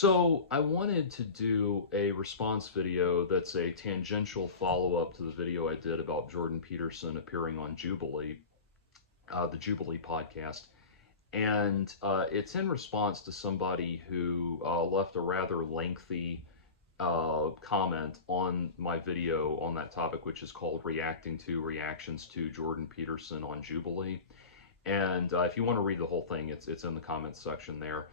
So I wanted to do a response video that's a tangential follow-up to the video I did about Jordan Peterson appearing on Jubilee, the Jubilee podcast. And it's in response to somebody who left a rather lengthy comment on my video on that topic, which is called Reactions to Jordan Peterson on Jubilee. And if you want to read the whole thing, it's in the comments section there.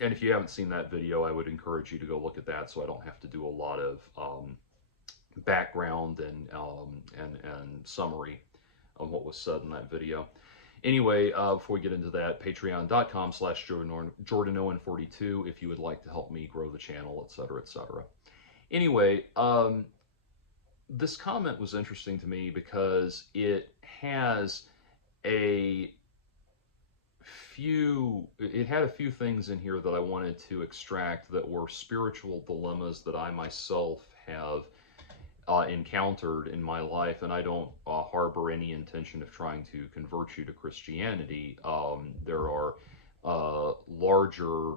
And if you haven't seen that video, I would encourage you to go look at that, so I don't have to do a lot of background and summary of what was said in that video. Anyway, before we get into that, patreon.com/JordanOwen42 if you would like to help me grow the channel, etc., etc. Anyway, this comment was interesting to me because it has it had a few things in here that I wanted to extract that were spiritual dilemmas that I myself have encountered in my life, and I don't harbor any intention of trying to convert you to Christianity. There are larger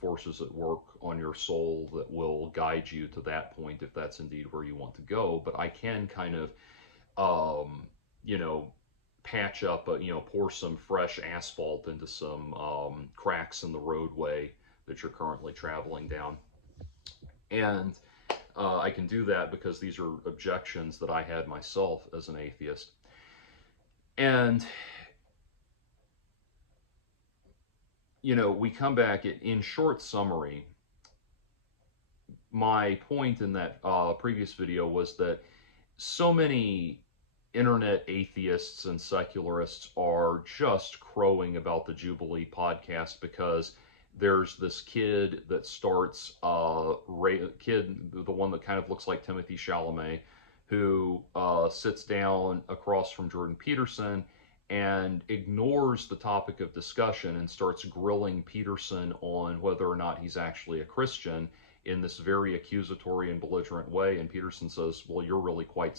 forces at work on your soul that will guide you to that point if that's indeed where you want to go. But I can kind of, patch up, pour some fresh asphalt into some cracks in the roadway that you're currently traveling down. And I can do that because these are objections that I had myself as an atheist. And, we come back in short summary. My point in that previous video was that so many internet atheists and secularists are just crowing about the Jubilee podcast because there's this kid that starts, the one that kind of looks like Timothy Chalamet, who sits down across from Jordan Peterson and ignores the topic of discussion and starts grilling Peterson on whether or not he's actually a Christian in this very accusatory and belligerent way. And Peterson says, well, you're really quite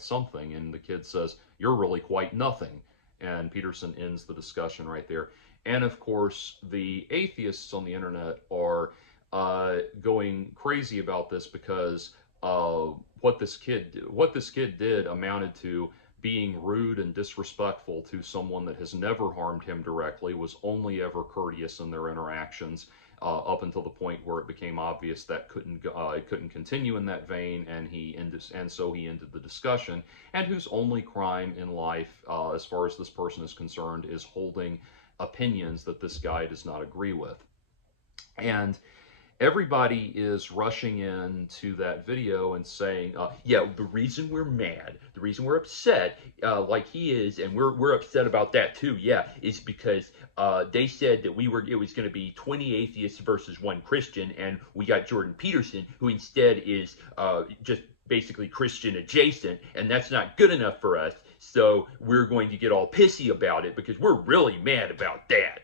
something. And the kid says, you're really quite nothing. And Peterson ends the discussion right there. And of course, the atheists on the internet are going crazy about this because what this kid did amounted to being rude and disrespectful to someone that has never harmed him directly, was only ever courteous in their interactions, up until the point where it became obvious that it couldn't continue in that vein, and so he ended the discussion. And whose only crime in life, as far as this person is concerned, is holding opinions that this guy does not agree with. And everybody is rushing into that video and saying, yeah, the reason we're mad, the reason we're upset, like he is, and we're upset about that too, yeah, is because they said that it was going to be 20 atheists versus 1 Christian, and we got Jordan Peterson, who instead is just basically Christian adjacent, and that's not good enough for us, so we're going to get all pissy about it because we're really mad about that.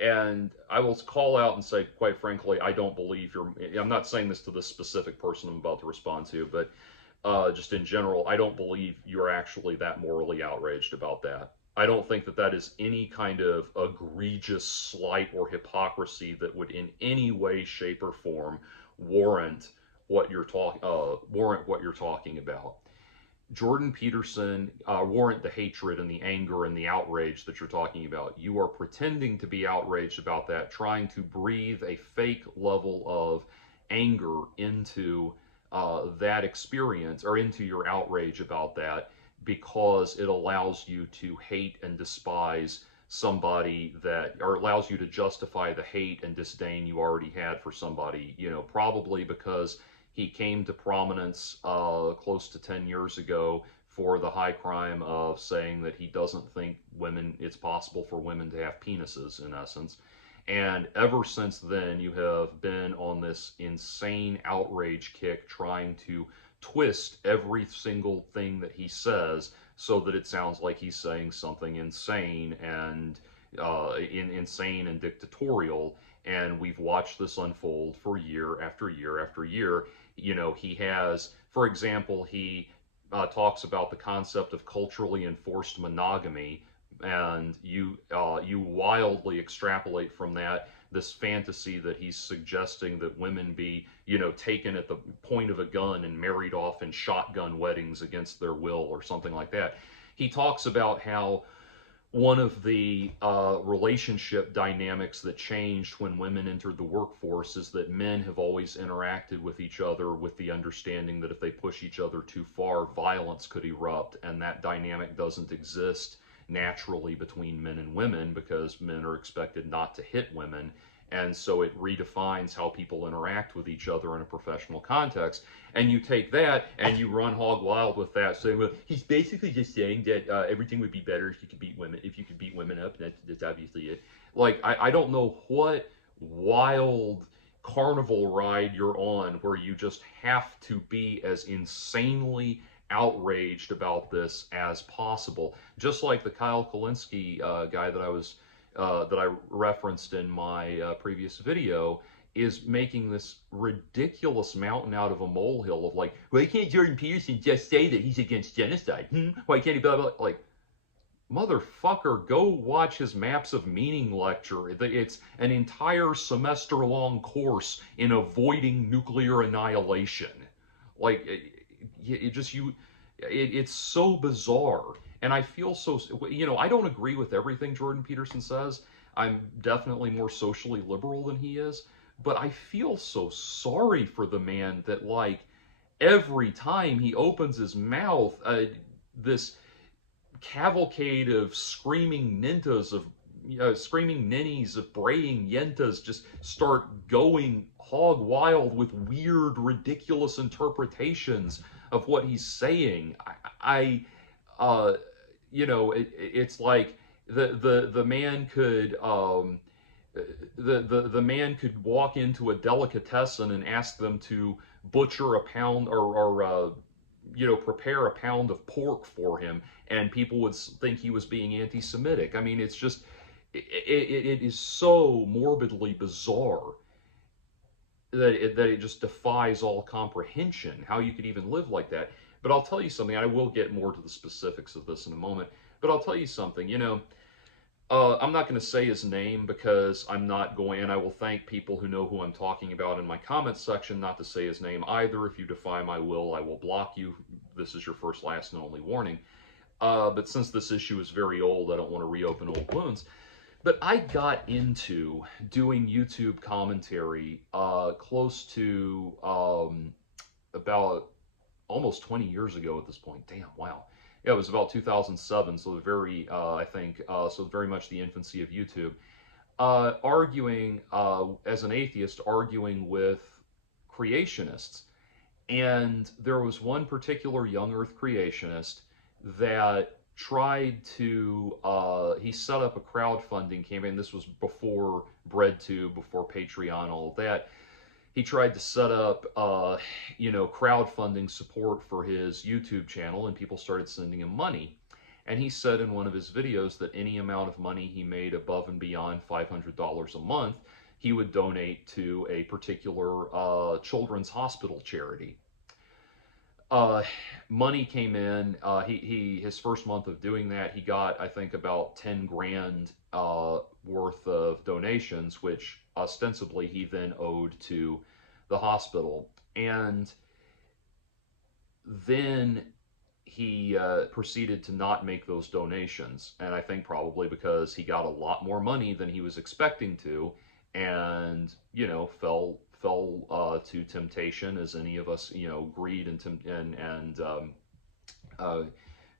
And I will call out and say, quite frankly, I don't believe I'm not saying this to the specific person I'm about to respond to, but just in general, I don't believe you're actually that morally outraged about that. I don't think that that is any kind of egregious slight or hypocrisy that would in any way, shape, or form warrant what you're talking about. Jordan Peterson warrant the hatred and the anger and the outrage that you're talking about. You are pretending to be outraged about that, trying to breathe a fake level of anger into that experience, or into your outrage about that, because it allows you to hate and despise somebody or allows you to justify the hate and disdain you already had for somebody, probably because he came to prominence close to 10 years ago for the high crime of saying that he doesn't think it's possible for women to have penises, in essence. And ever since then, you have been on this insane outrage kick, trying to twist every single thing that he says so that it sounds like he's saying something insane and insane and dictatorial. And we've watched this unfold for year after year after year. He has, for example, he talks about the concept of culturally enforced monogamy, and you wildly extrapolate from that this fantasy that he's suggesting that women be, you know, taken at the point of a gun and married off in shotgun weddings against their will or something like that. He talks about how one of the relationship dynamics that changed when women entered the workforce is that men have always interacted with each other with the understanding that if they push each other too far, violence could erupt, and that dynamic doesn't exist naturally between men and women because men are expected not to hit women. And so it redefines how people interact with each other in a professional context. And you take that and you run hog wild with that, saying, well, he's basically just saying that everything would be better if you could beat women, if you could beat women up. That's obviously it. Like, I don't know what wild carnival ride you're on where you just have to be as insanely outraged about this as possible. Just like the Kyle Kulinski guy that I referenced in my previous video, is making this ridiculous mountain out of a molehill of like, why can't Jordan Peterson just say that he's against genocide? Why can't he blah, blah, blah? Like, motherfucker, go watch his Maps of Meaning lecture. It's an entire semester-long course in avoiding nuclear annihilation. Like, it's so bizarre. And I feel so, you know, I don't agree with everything Jordan Peterson says. I'm definitely more socially liberal than he is. But I feel so sorry for the man that, like, every time he opens his mouth, this cavalcade of screaming nintas, of screaming ninnies, of braying yentas just start going hog wild with weird, ridiculous interpretations of what he's saying. You know, it's like the man could the man could walk into a delicatessen and ask them to butcher a pound or you know, prepare a pound of pork for him, and people would think he was being anti-Semitic. I mean, it's just it is so morbidly bizarre that it just defies all comprehension how you could even live like that. But I'll tell you something, I will get more to the specifics of this in a moment, but I'll tell you something, you know, I'm not going to say his name because I'm not going, and I will thank people who know who I'm talking about in my comments section not to say his name either. If you defy my will, I will block you. This is your first, last, and only warning. But since this issue is very old, I don't want to reopen old wounds. But I got into doing YouTube commentary close to about almost 20 years ago at this point. Damn, wow. Yeah, it was about 2007, so very, I think, so very much the infancy of YouTube. Arguing, as an atheist, arguing with creationists. And there was one particular young earth creationist that tried to, he set up a crowdfunding campaign. This was before BreadTube, before Patreon, all of that. He tried to set up, you know, crowdfunding support for his YouTube channel, and people started sending him money. And he said in one of his videos that any amount of money he made above and beyond $500 a month, he would donate to a particular children's hospital charity. Money came in. His first month of doing that, he got, I think, about 10 grand worth of donations, which ostensibly he then owed to the hospital. And then he proceeded to not make those donations. And I think probably because he got a lot more money than he was expecting to, and, you know, fell to temptation, as any of us, you know, greed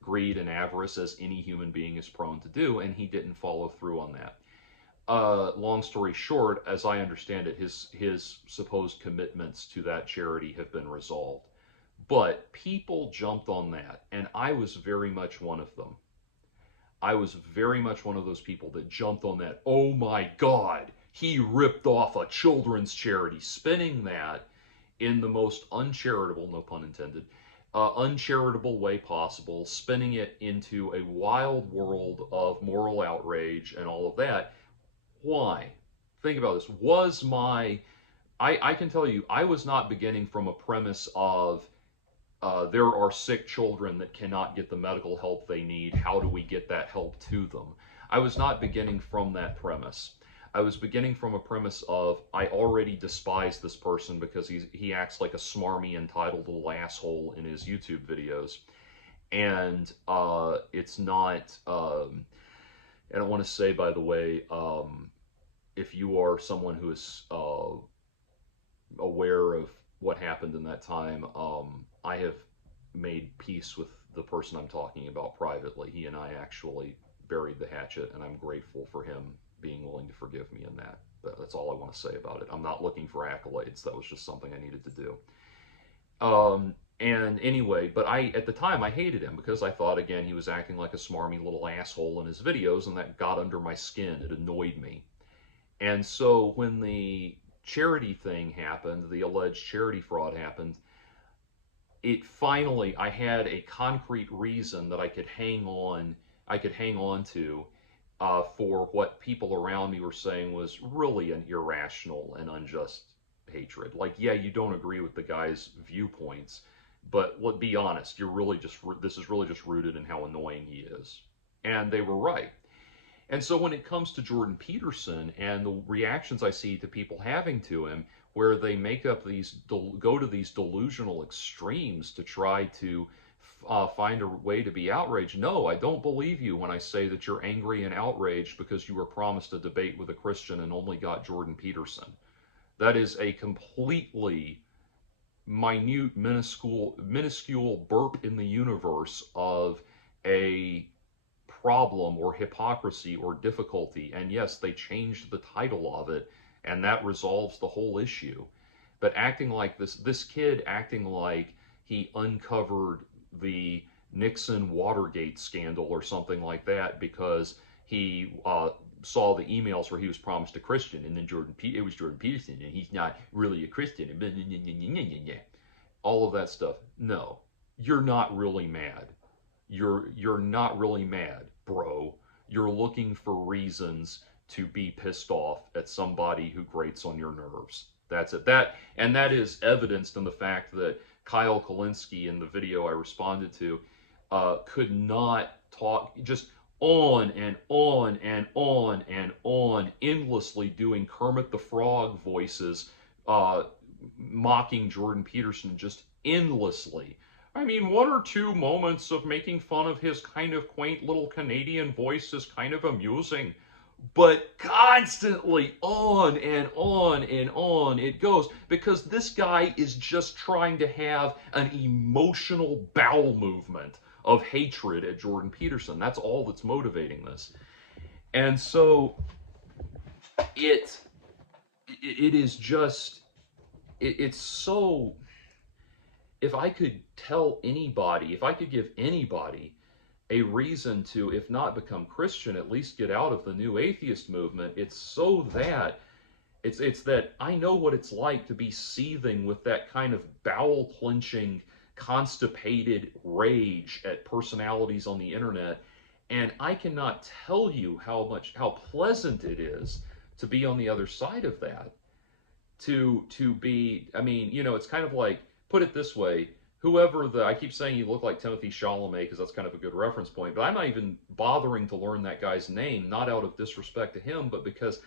greed and avarice, as any human being is prone to do, and he didn't follow through on that. Long story short, as I understand it, his supposed commitments to that charity have been resolved. But people jumped on that, and I was very much one of them. I was very much one of those people that jumped on that. Oh my God, he ripped off a children's charity, spinning that in the most uncharitable, no pun intended, uncharitable way possible, spinning it into a wild world of moral outrage and all of that. Why? Think about this. I can tell you, I was not beginning from a premise of there are sick children that cannot get the medical help they need. How do we get that help to them? I was not beginning from that premise. I was beginning from a premise of I already despise this person because he acts like a smarmy, entitled little asshole in his YouTube videos. And it's not, I don't want to say, by the way, if you are someone who is aware of what happened in that time, I have made peace with the person I'm talking about privately. He and I actually buried the hatchet, and I'm grateful for him being willing to forgive me in that. But that's all I want to say about it. I'm not looking for accolades. That was just something I needed to do. And anyway, but at the time, I hated him because I thought, again, he was acting like a smarmy little asshole in his videos, and that got under my skin. It annoyed me. And so when the charity thing happened, the alleged charity fraud happened, I had a concrete reason that I could hang on to for what people around me were saying was really an irrational and unjust hatred. Like, yeah, you don't agree with the guy's viewpoints, but let's be honest, this is really just rooted in how annoying he is. And they were right. And so when it comes to Jordan Peterson and the reactions I see to people having to him, where they make up go to these delusional extremes to try to find a way to be outraged. No, I don't believe you when I say that you're angry and outraged because you were promised a debate with a Christian and only got Jordan Peterson. That is a completely minute, minuscule burp in the universe of a problem or hypocrisy or difficulty. And yes, they changed the title of it, and that resolves the whole issue. But acting like this kid acting like he uncovered the Nixon Watergate scandal or something like that because he saw the emails where he was promised a Christian, and then it was Jordan Peterson, and he's not really a Christian, and all of that stuff. No, you're not really mad. You're not really mad, bro. You're looking for reasons to be pissed off at somebody who grates on your nerves. That's it. That is evidenced in the fact that Kyle Kulinski, in the video I responded to, could not talk, just on and on and on and on, endlessly doing Kermit the Frog voices, mocking Jordan Peterson just endlessly. I mean, one or two moments of making fun of his kind of quaint little Canadian voice is kind of amusing. But constantly on and on and on it goes, because this guy is just trying to have an emotional bowel movement of hatred at Jordan Peterson. That's all that's motivating this. And so it is just, it's so, if I could give anybody a reason to, if not become Christian, at least get out of the new atheist movement, it's that I know what it's like to be seething with that kind of bowel-clenching, constipated rage at personalities on the internet, and I cannot tell you how pleasant it is to be on the other side of that. To be, I mean, it's kind of like, put it this way, I keep saying you look like Timothy Chalamet because that's kind of a good reference point, but I'm not even bothering to learn that guy's name, not out of disrespect to him, but because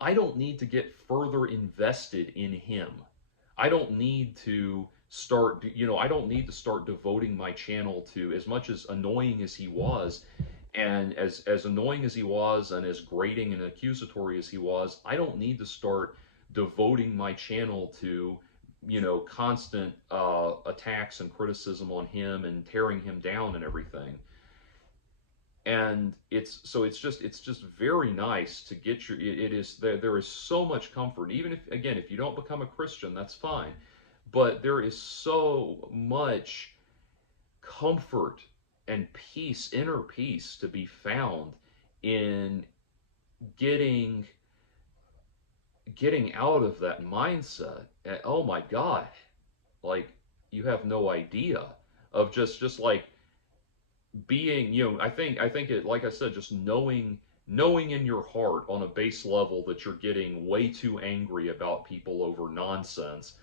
I don't need to get further invested in him. I don't need to start devoting my channel to, as much as annoying as he was, and as annoying as he was, and as grating and accusatory as he was, I don't need to start devoting my channel to constant attacks and on him and tearing him down and everything. And it's just very nice to get there is so much comfort, even if you don't become a Christian, that's fine, but there is so much comfort and peace, inner peace, to be found in getting out of that mindset. And, oh my God, like, you have no idea of just like being, I think it, like I said, just knowing in your heart on a base level that you're getting way too angry about people over nonsense,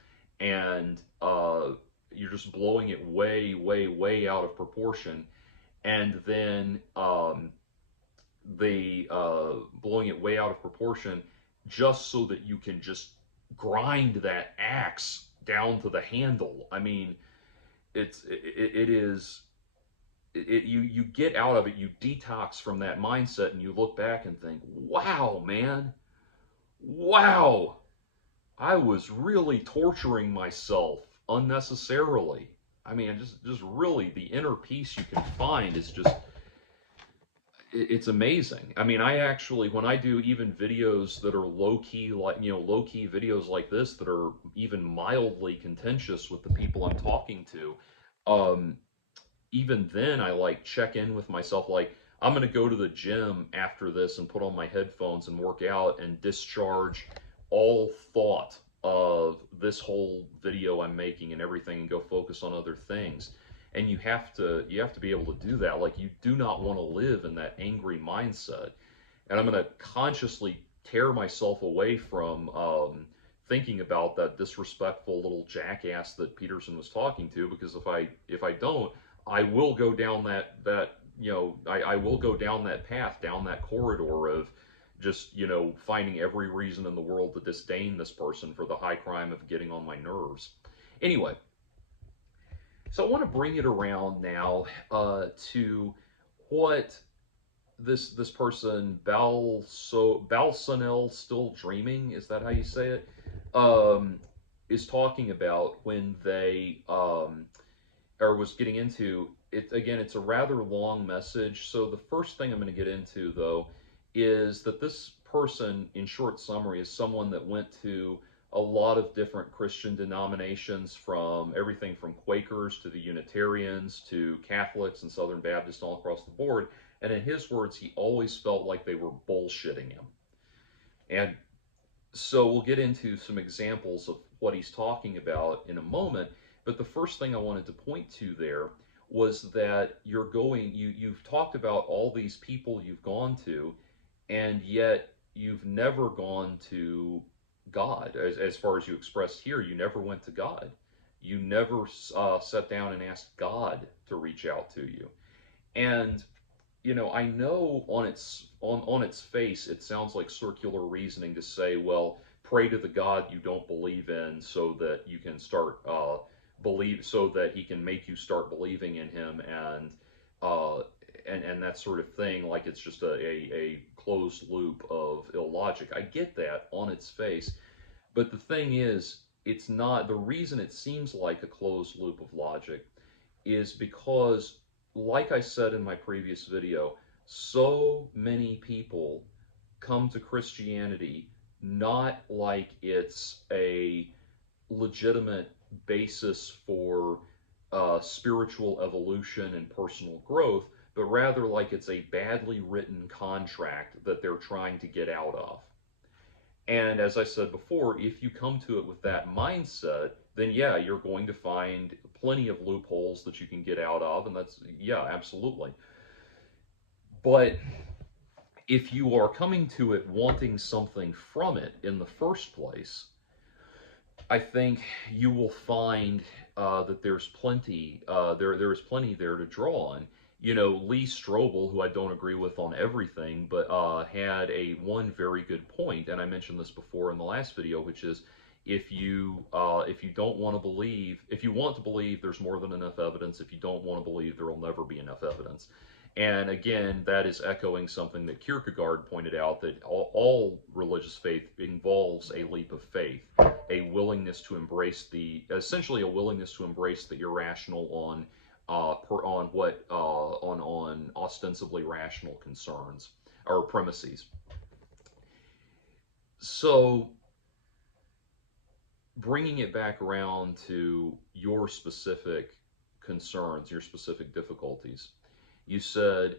and you're just blowing it way, way, way out of proportion, and then blowing it way out of proportion, just so that you can just grind that axe down to the handle. I mean, it is you get out of it, you detox from that mindset, and you look back and think, wow, man, wow, I was really torturing myself unnecessarily. I mean, just really the inner peace you can find is just it's amazing. I mean, I actually, when I do even videos that are low key, like, low key videos like this that are even mildly contentious with the people I'm talking to, um, even then I like check in with myself. Like, I'm going to go to the gym after this and put on my headphones and work out and discharge all thought of this whole video I'm making and everything and go focus on other things. And you have to be able to do that. Like, you do not want to live in that angry mindset. And I'm going to consciously tear myself away from thinking about that disrespectful little jackass that Peterson was talking to, because if I don't, I will go down I will go down that path, down that corridor of just, finding every reason in the world to disdain this person for the high crime of getting on my nerves. Anyway, so I want to bring it around now to what this person Balsanel still dreaming, is that how you say it? Is talking about when they or was getting into it. Again, it's a rather long message. So the first thing I'm going to get into, though, is that this person, in short summary, is someone that went to a lot of different Christian denominations, from everything from Quakers to the Unitarians to Catholics and Southern Baptists all across the board. And in his words, he always felt like they were bullshitting him. And so we'll get into some examples of what he's talking about in a moment. But the first thing I wanted to point to there was that you've talked about all these people you've gone to, and yet you've never gone to God. As far as you expressed here, you never went to God. You never sat down and asked God to reach out to you. And I know on its face, it sounds like circular reasoning to say, well, pray to the God you don't believe in, so that you can start so that he can make you start believing in him, uh, and that sort of thing. Like, it's just a closed loop of illogic. I get that on its face, but the thing is, it's not. The reason it seems like a closed loop of logic is because, like I said in my previous video, so many people come to Christianity not like it's a legitimate basis for spiritual evolution and personal growth, but rather like it's a badly written contract that they're trying to get out of. And as I said before, if you come to it with that mindset, then yeah, you're going to find plenty of loopholes that you can get out of, and that's, yeah, absolutely. But if you are coming to it wanting something from it in the first place, I think you will find that there's plenty there is plenty there to draw on. Lee Strobel, who I don't agree with on everything, but had one very good point, and I mentioned this before in the last video, which is, if you don't want to believe, if you want to believe, there's more than enough evidence. If you don't want to believe, there will never be enough evidence. And again, that is echoing something that Kierkegaard pointed out, that all religious faith involves a leap of faith, a willingness to embrace essentially a willingness to embrace the irrational on ostensibly rational concerns or premises. So, bringing it back around to your specific concerns, your specific difficulties, you said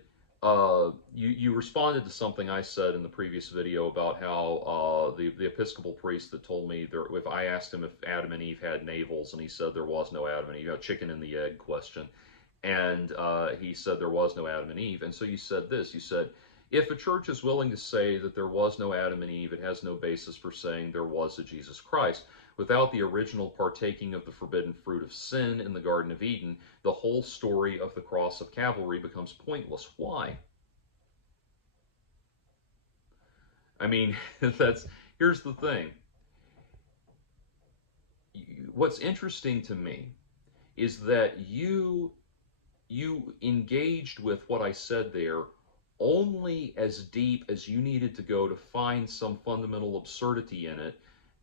you responded to something I said in the previous video about how the Episcopal priest that told me if I asked him if Adam and Eve had navels, and he said there was no Adam and Eve, chicken and the egg question, and he said there was no Adam and Eve. And so you said this, you said, if a church is willing to say that there was no Adam and Eve, it has no basis for saying there was a Jesus Christ. Without the original partaking of the forbidden fruit of sin in the Garden of Eden, the whole story of the cross of Calvary becomes pointless. Why? I mean, Here's the thing. What's interesting to me is that you engaged with what I said there only as deep as you needed to go to find some fundamental absurdity in it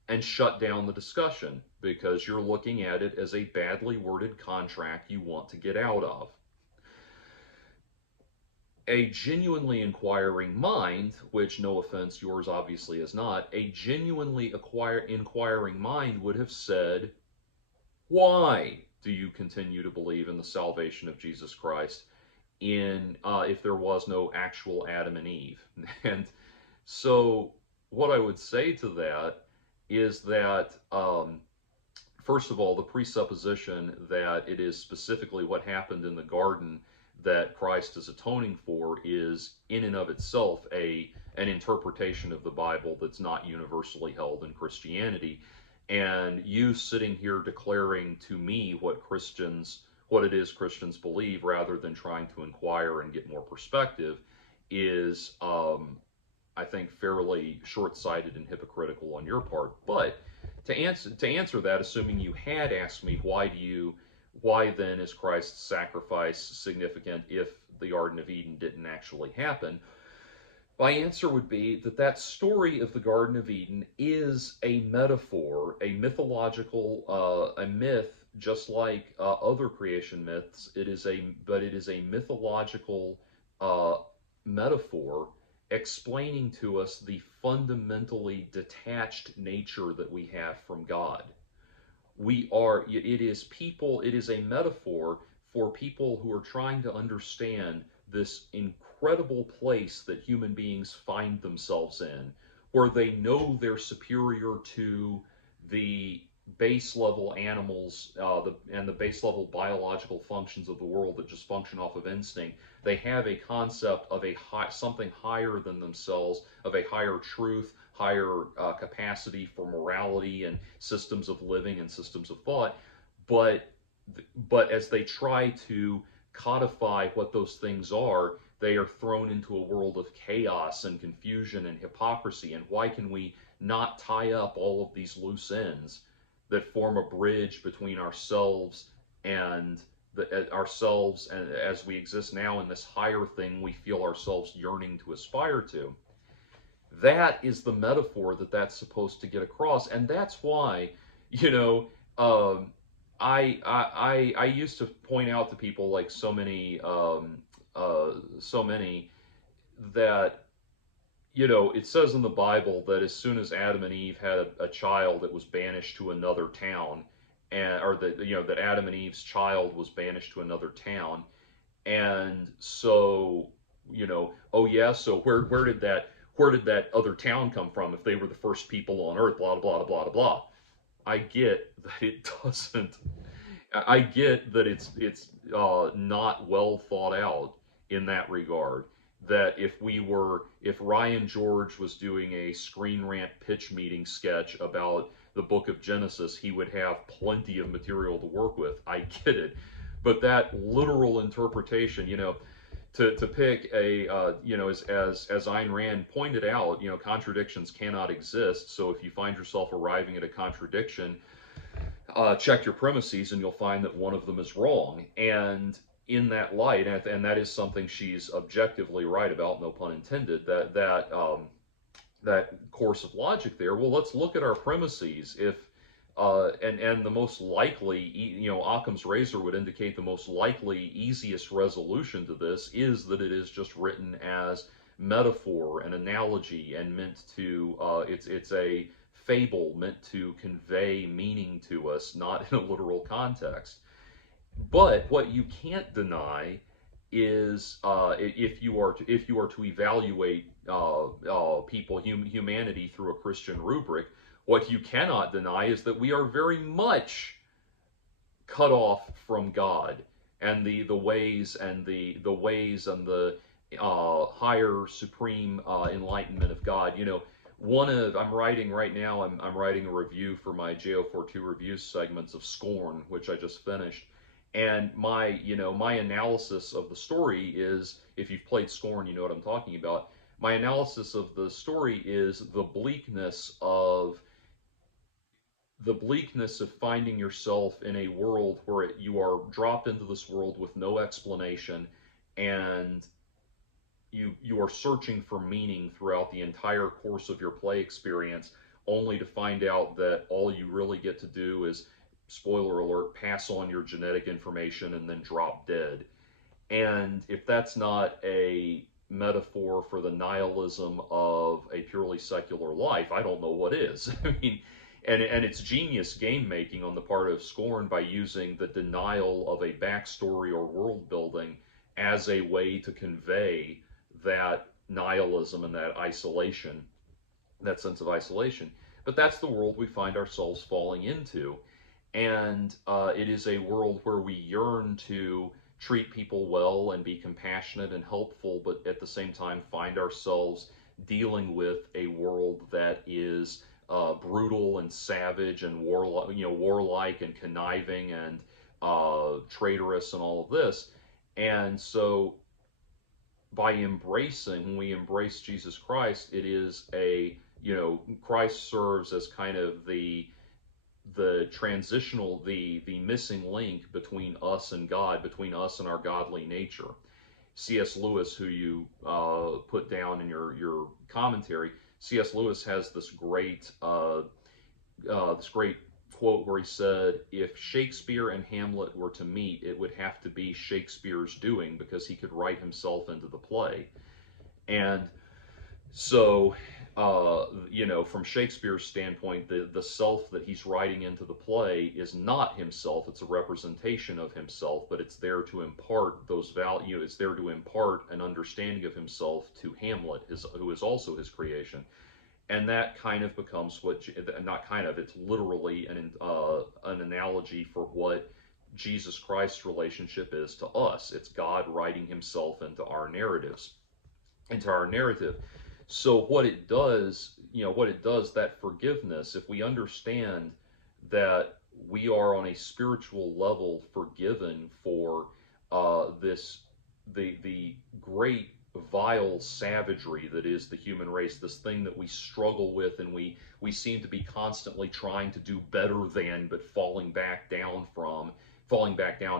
and shut down the discussion because you're looking at it as a badly worded contract you want to get out of. A genuinely inquiring mind, which, no offense, yours obviously is not, a genuinely inquiring mind would have said, why do you continue to believe in the salvation of Jesus Christ if there was no actual Adam and Eve? And so what I would say to that is that, first of all, the presupposition that it is specifically what happened in the garden that Christ is atoning for is in and of itself an interpretation of the Bible that's not universally held in Christianity. And you sitting here declaring to me what it is Christians believe, rather than trying to inquire and get more perspective, is, I think, fairly short-sighted and hypocritical on your part. But to answer that, assuming you had asked me why then is Christ's sacrifice significant if the Garden of Eden didn't actually happen? My answer would be that that story of the Garden of Eden is a metaphor, a mythological, a myth, just like other creation myths. It is a mythological metaphor explaining to us the fundamentally detached nature that we have from God. It is a metaphor for people who are trying to understand this incredible place that human beings find themselves in, where they know they're superior to the base level animals and the base level biological functions of the world that just function off of instinct. They have a concept of something higher than themselves, of a higher truth, higher capacity for morality and systems of living and systems of thought. But as they try to codify what those things are, they are thrown into a world of chaos and confusion and hypocrisy. And why can we not tie up all of these loose ends that form a bridge between ourselves and ourselves, and as we exist now in this higher thing we feel ourselves yearning to aspire to? That is the metaphor that's supposed to get across, and that's why, you know, I used to point out to people, like so many, that, it says in the Bible that as soon as Adam and Eve had a child, it was banished to another town, or that Adam and Eve's child was banished to another town, and so, oh yeah, so where did that other town come from if they were the first people on Earth? Blah blah blah blah blah. I get that it doesn't. I get that it's not well thought out in that regard. That if Ryan George was doing a Screen Rant pitch meeting sketch about the book of Genesis, he would have plenty of material to work with. I get it. But that literal interpretation, to pick as Ayn Rand pointed out, contradictions cannot exist. So if you find yourself arriving at a contradiction, check your premises and you'll find that one of them is wrong. And in that light, and that is something she's objectively right about, no pun intended, that course of logic there. Well, let's look at our premises. And the most likely, Occam's razor would indicate the most likely, easiest resolution to this is that it is just written as metaphor and analogy, and meant to, it's a fable meant to convey meaning to us, not in a literal context. But what you can't deny is, if you are to evaluate humanity through a Christian rubric, what you cannot deny is that we are very much cut off from God and the ways and the higher supreme enlightenment of God. I'm writing right now. I'm writing a review for my JO42 reviews segments of Scorn, which I just finished. And my analysis of the story is, if you've played Scorn, you know what I'm talking about. My analysis of the story is the bleakness of finding yourself in a world where you are dropped into this world with no explanation, and you are searching for meaning throughout the entire course of your play experience, only to find out that all you really get to do is, spoiler alert, pass on your genetic information and then drop dead. And if that's not a metaphor for the nihilism of a purely secular life, I don't know what is. I mean, and it's genius game making on the part of Scorn by using the denial of a backstory or world building as a way to convey that nihilism and that isolation, that sense of isolation. But that's the world we find ourselves falling into. And it is a world where we yearn to treat people well and be compassionate and helpful, but at the same time find ourselves dealing with a world that is brutal and savage and warlike and conniving and traitorous and all of this. And so when we embrace Jesus Christ, it is Christ serves as kind of the transitional, the missing link between us and God, between us and our godly nature. C.S. Lewis, who you put down in your commentary, C.S. Lewis has this great quote where he said, "If Shakespeare and Hamlet were to meet, it would have to be Shakespeare's doing, because he could write himself into the play." And so, from Shakespeare's standpoint, the self that he's writing into the play is not himself. It's a representation of himself, but it's there to impart those values. It's there to impart an understanding of himself to Hamlet, who is also his creation. And that kind of becomes it's literally an analogy for what Jesus Christ's relationship is to us. It's God writing himself into our narrative. So that forgiveness, if we understand that we are on a spiritual level forgiven for the great vile savagery that is the human race, this thing that we struggle with, and we seem to be constantly trying to do better than, but falling back down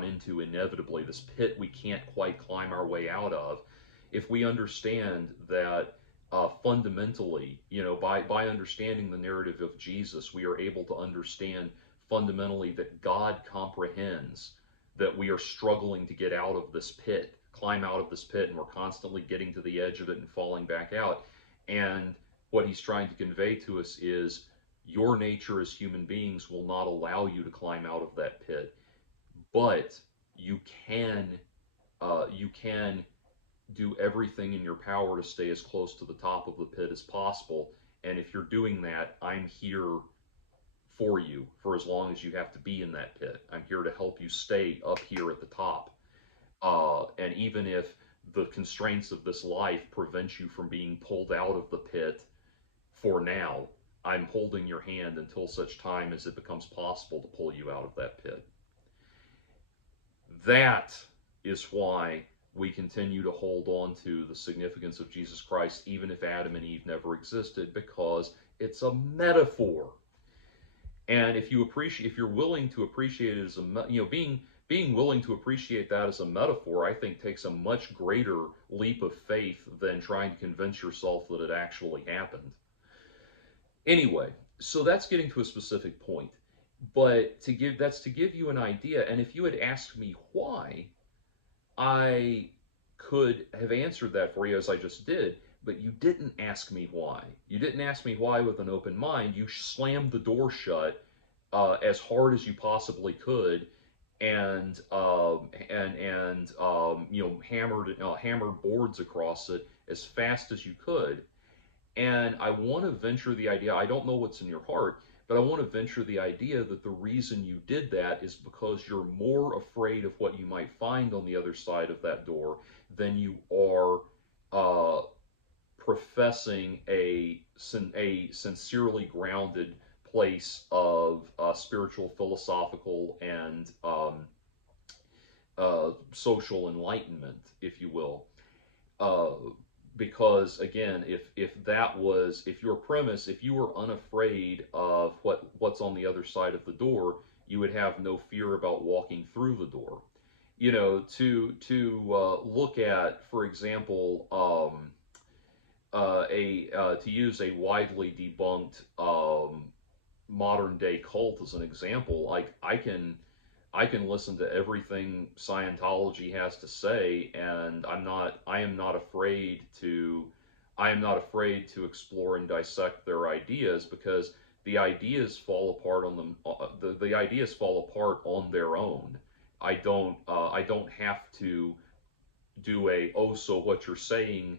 into inevitably this pit we can't quite climb our way out of. If we understand that fundamentally, by understanding the narrative of Jesus, we are able to understand fundamentally that God comprehends that we are struggling to get out of this pit, climb out of this pit, and we're constantly getting to the edge of it and falling back out. And what he's trying to convey to us is your nature as human beings will not allow you to climb out of that pit, but you can do everything in your power to stay as close to the top of the pit as possible. And if you're doing that, I'm here for you for as long as you have to be in that pit. I'm here to help you stay up here at the top. And even if the constraints of this life prevent you from being pulled out of the pit for now, I'm holding your hand until such time as it becomes possible to pull you out of that pit. That is why we continue to hold on to the significance of Jesus Christ, even if Adam and Eve never existed, because it's a metaphor. And if you're willing to appreciate it as being willing to appreciate that as a metaphor, I think takes a much greater leap of faith than trying to convince yourself that it actually happened. Anyway, so that's getting to a specific point. But that's to give you an idea. And if you had asked me why, I could have answered that for you as I just did, but you didn't ask me why. You didn't ask me why with an open mind. You slammed the door shut as hard as you possibly could, and hammered boards across it as fast as you could. And I want to venture the idea. I don't know what's in your heart, but I want to venture the idea that the reason you did that is because you're more afraid of what you might find on the other side of that door than you are professing a sincerely grounded place of spiritual, philosophical, and social enlightenment, if you will. because again, if your premise, if you were unafraid of what's on the other side of the door, you would have no fear about walking through the door. To look at, for example, a to use a widely debunked modern day cult as an example, like I can listen to everything Scientology has to say, and I am not afraid to explore and dissect their ideas, because the ideas fall apart on them. The ideas fall apart on their own. I don't have to do a "oh, so what you're saying"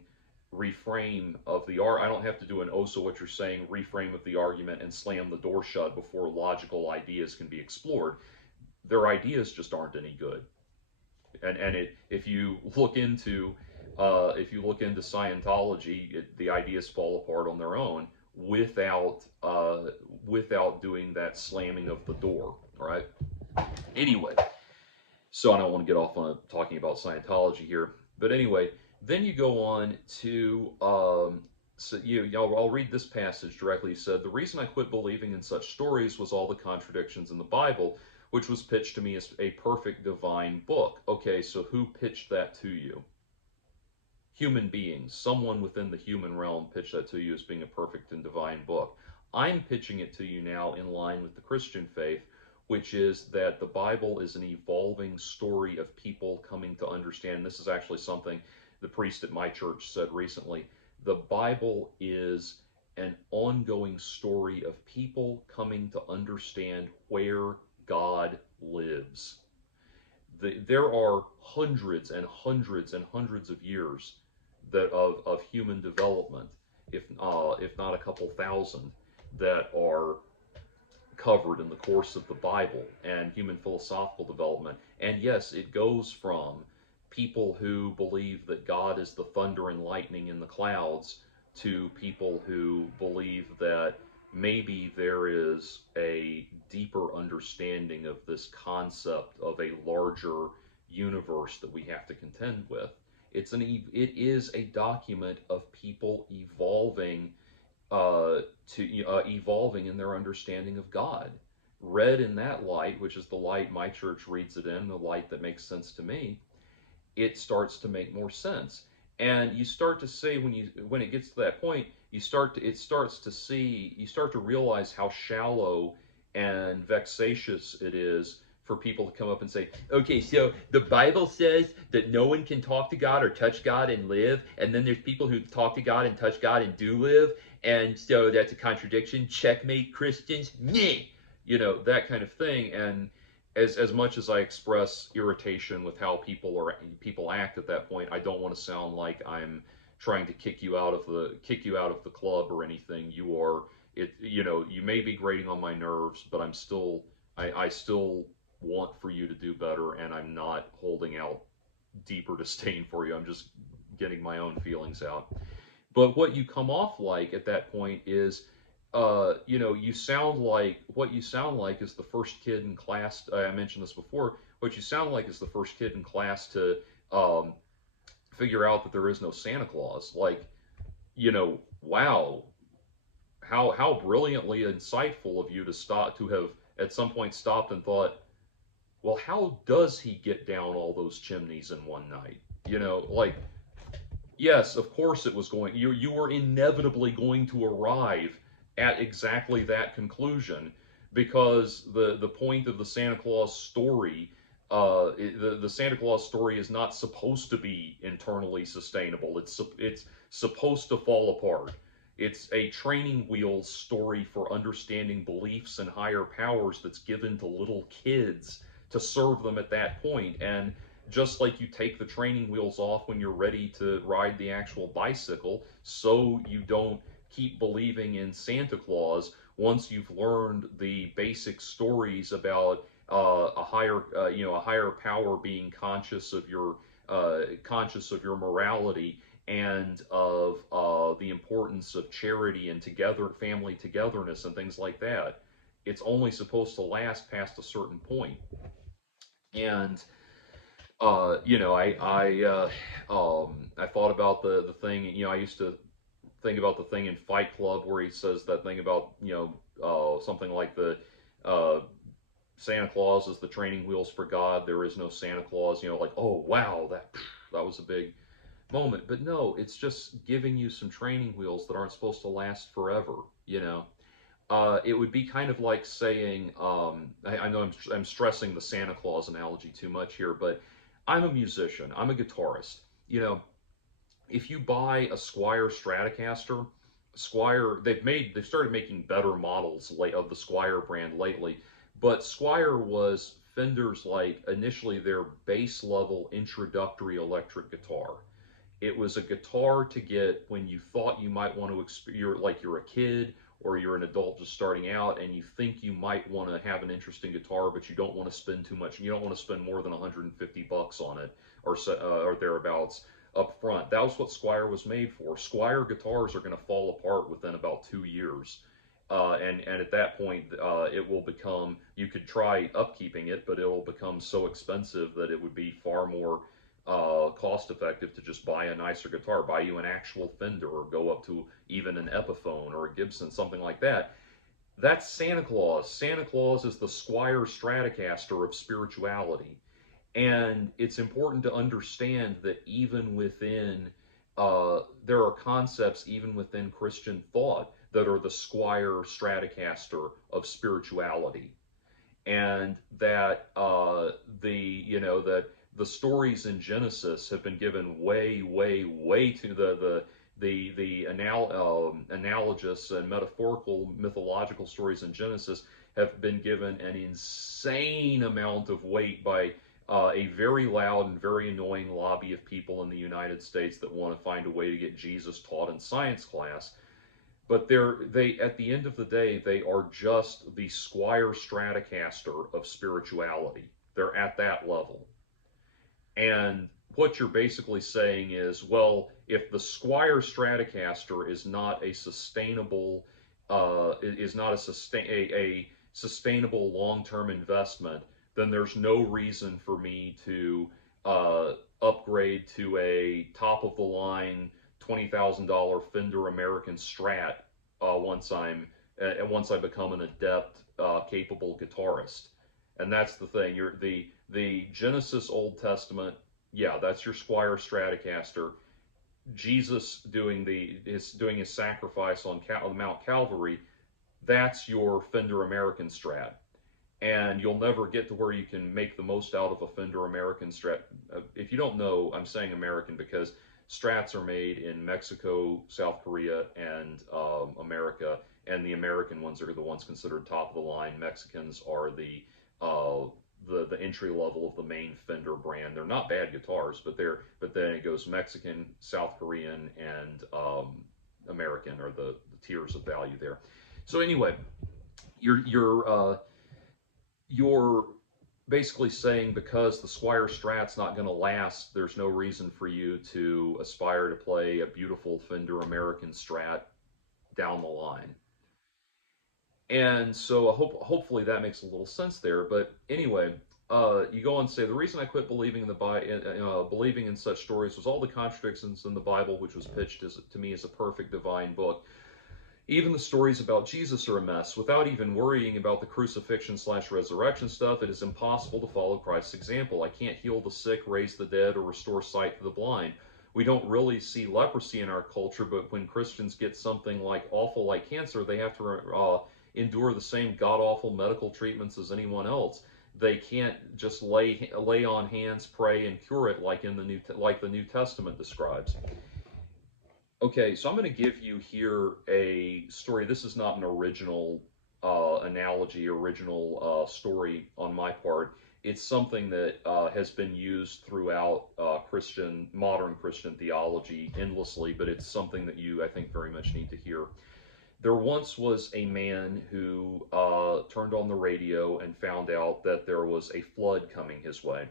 reframe of the art. I don't have to do an "oh, so what you're saying" reframe of the argument and slam the door shut before logical ideas can be explored. Their ideas just aren't any good. And if you look into Scientology, the ideas fall apart on their own without doing that slamming of the door. All right. Anyway, so I don't want to get off on talking about Scientology here, but anyway, then you go on to I'll read this passage directly. He said, "The reason I quit believing in such stories was all the contradictions in the Bible, which was pitched to me as a perfect divine book." Okay, so who pitched that to you? Human beings. Someone within the human realm pitched that to you as being a perfect and divine book. I'm pitching it to you now in line with the Christian faith, which is that the Bible is an evolving story of people coming to understand. This is actually something the priest at my church said recently. The Bible is an ongoing story of people coming to understand where God lives. There are hundreds and hundreds and hundreds of years of human development, if not a couple thousand, that are covered in the course of the Bible and human philosophical development. And yes, it goes from people who believe that God is the thunder and lightning in the clouds to people who believe that maybe there is a deeper understanding of this concept of a larger universe that we have to contend with. It is a document of people evolving in their understanding of God. Read in that light, which is the light my church reads it in, the light that makes sense to me, it starts to make more sense. And you start to say, when it gets to that point, you start to realize how shallow and vexatious it is for people to come up and say, okay, so the Bible says that no one can talk to God or touch God and live, and then there's people who talk to God and touch God and do live, and so that's a contradiction. Checkmate, Christians. Meh. That kind of thing. And as much as I express irritation with how people act at that point, I don't want to sound like I'm trying to kick you out of the club or anything. You may be grating on my nerves, but I still want for you to do better, and I'm not holding out deeper disdain for you. I'm just getting my own feelings out. But what you come off like at that point is, you sound like is the first kid in class. I mentioned this before. What you sound like is the first kid in class to figure out that there is no Santa Claus. Like, wow, how brilliantly insightful of you to have at some point stopped and thought, well, how does he get down all those chimneys in one night? Like, yes, of course it was going. You were inevitably going to arrive at exactly that conclusion, because the point of the Santa Claus story, the Santa Claus story is not supposed to be internally sustainable. It's supposed to fall apart. It's a training wheels story for understanding beliefs and higher powers that's given to little kids to serve them at that point. And just like you take the training wheels off when you're ready to ride the actual bicycle, so you don't keep believing in Santa Claus once you've learned the basic stories about a higher power being conscious of your morality, and of the importance of charity and family togetherness and things like that. It's only supposed to last past a certain point. And I thought about the thing. I used to think about the thing in Fight Club where he says that thing about something like the uh, Santa Claus is the training wheels for God. There is no Santa Claus. Like, oh wow, that was a big moment. But no, it's just giving you some training wheels that aren't supposed to last forever. It would be kind of like saying, I know I'm stressing the Santa Claus analogy too much here, but I'm a musician, I'm a guitarist. You know, if you buy a Squier Stratocaster, they've started making better models of the Squier brand lately, but Squier was Fender's like initially their base level introductory electric guitar. It was a guitar to get when you thought you might want to you're a kid or you're an adult just starting out and you think you might want to have an interesting guitar, but you don't want to spend too much. You don't want to spend more than 150 bucks on it or thereabouts up front. That was what Squier was made for. Squier guitars are going to fall apart within about 2 years. And at that point, it will become, you could try upkeeping it, but it will become so expensive that it would be far more cost effective to just buy a nicer guitar, buy you an actual Fender, or go up to even an Epiphone or a Gibson, something like that. That's Santa Claus. Santa Claus is the Squier Stratocaster of spirituality. And it's important to understand that even within, there are concepts even within Christian thought that are the Squier Stratocaster of spirituality, and that that the stories in Genesis have been given way, way, way to analogous and metaphorical mythological stories in Genesis have been given an insane amount of weight by a very loud and very annoying lobby of people in the United States that want to find a way to get Jesus taught in science class. But they at the end of the day, they are just the Squier Stratocaster of spirituality. They're at that level. And what you're basically saying is, well, if the Squier Stratocaster is not a sustainable, a sustainable long-term investment, then there's no reason for me to upgrade to a top-of-the-line $20,000 Fender American Strat once I become an adept, capable guitarist. And that's the thing. You're the Genesis Old Testament. Yeah, that's your Squier Stratocaster. Jesus doing his sacrifice on Mount Calvary. That's your Fender American Strat. And you'll never get to where you can make the most out of a Fender American Strat. If you don't know, I'm saying American because Strats are made in Mexico, South Korea, and America, and the American ones are the ones considered top of the line. Mexicans are the entry level of the main Fender brand. They're not bad guitars, but then it goes Mexican, South Korean, and American are the tiers of value there. So anyway, you're basically saying because the Squier Strat's not going to last, there's no reason for you to aspire to play a beautiful Fender American Strat down the line. And so hopefully that makes a little sense there. But anyway, you go on and say the reason I quit believing in believing in such stories was all the contradictions in the Bible, which was pitched to me as a perfect divine book. Even the stories about Jesus are a mess. Without even worrying about the crucifixion/resurrection stuff, it is impossible to follow Christ's example. I can't heal the sick, raise the dead, or restore sight to the blind. We don't really see leprosy in our culture, but when Christians get something like awful like cancer, they have to endure the same god-awful medical treatments as anyone else. They can't just lay on hands, pray, and cure it like the New Testament describes. Okay, so I'm going to give you here a story. This is not an original analogy, original story on my part. It's something that has been used throughout modern Christian theology endlessly, but it's something that you, I think, very much need to hear. There once was a man who turned on the radio and found out that there was a flood coming his way.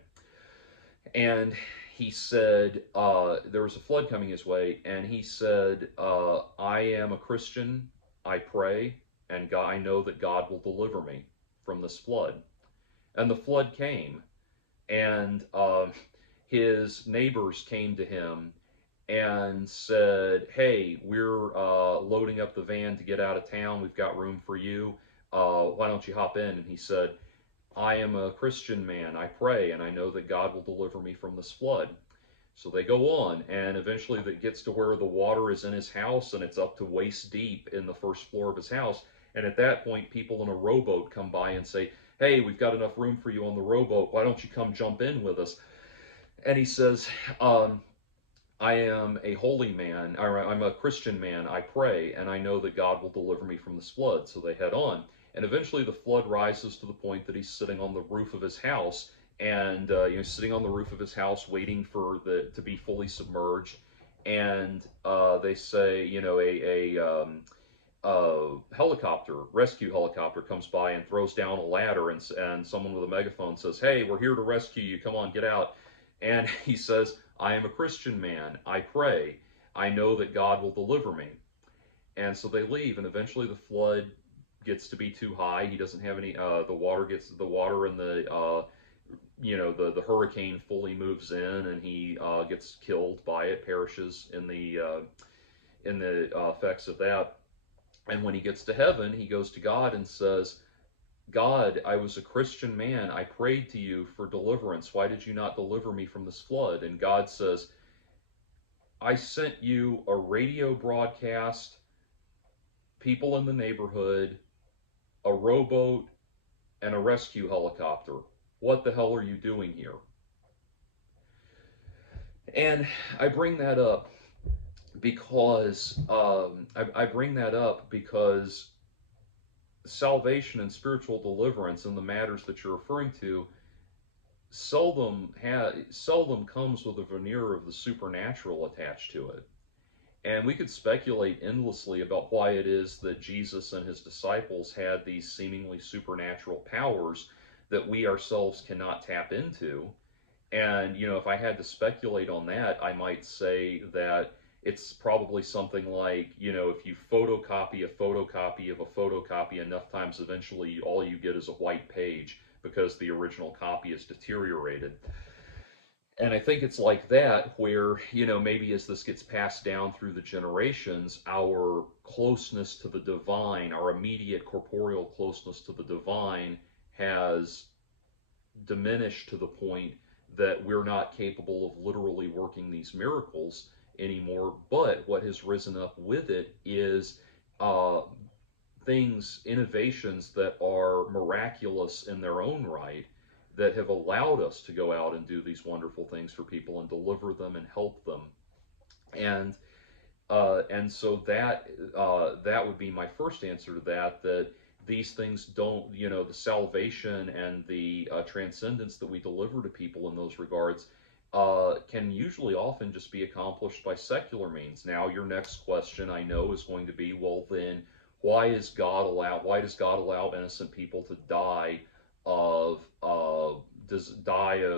And he said, there was a flood coming his way, and he said, I am a Christian, I pray, and God, I know that God will deliver me from this flood. And the flood came. And his neighbors came to him and said, "Hey, we're loading up the van to get out of town. We've got room for you. Why don't you hop in?" And he said, "I am a Christian man. I pray, and I know that God will deliver me from this flood." So they go on, and eventually that gets to where the water is in his house, and it's up to waist deep in the first floor of his house. And at that point, people in a rowboat come by and say, "Hey, we've got enough room for you on the rowboat. Why don't you come jump in with us?" And he says, "I am a holy man, or I'm a Christian man. I pray, and I know that God will deliver me from this flood." So they head on, and eventually the flood rises to the point that he's sitting on the roof of his house, and sitting on the roof of his house, waiting for the to be fully submerged. And they say, a helicopter, rescue helicopter, comes by and throws down a ladder, and someone with a megaphone says, "Hey, we're here to rescue you. Come on, get out." And he says, "I am a Christian man. I pray. I know that God will deliver me." And so they leave, and eventually the flood gets to be too high. He doesn't have any. The water in the hurricane fully moves in, and he gets killed by it, perishes in the effects of that. And when he gets to heaven, he goes to God and says, "God, I was a Christian man. I prayed to you for deliverance. Why did you not deliver me from this flood?" And God says, "I sent you a radio broadcast, people in the neighborhood, a rowboat, and a rescue helicopter. What the hell are you doing here?" And I bring that up because salvation and spiritual deliverance and the matters that you're referring to seldom comes with a veneer of the supernatural attached to it. And we could speculate endlessly about why it is that Jesus and his disciples had these seemingly supernatural powers that we ourselves cannot tap into. And, if I had to speculate on that, I might say that it's probably something like, if you photocopy a photocopy of a photocopy enough times, eventually all you get is a white page because the original copy is deteriorated. And I think it's like that where, maybe as this gets passed down through the generations, our closeness to the divine, our immediate corporeal closeness to the divine has diminished to the point that we're not capable of literally working these miracles anymore. But what has risen up with it is uh, innovations that are miraculous in their own right, that have allowed us to go out and do these wonderful things for people and deliver them and help them. And so that would be my first answer to that. That these things don't, the salvation and the transcendence that we deliver to people in those regards can usually often just be accomplished by secular means. Now, your next question, I know, is going to be, well, then why does God allow innocent people to die of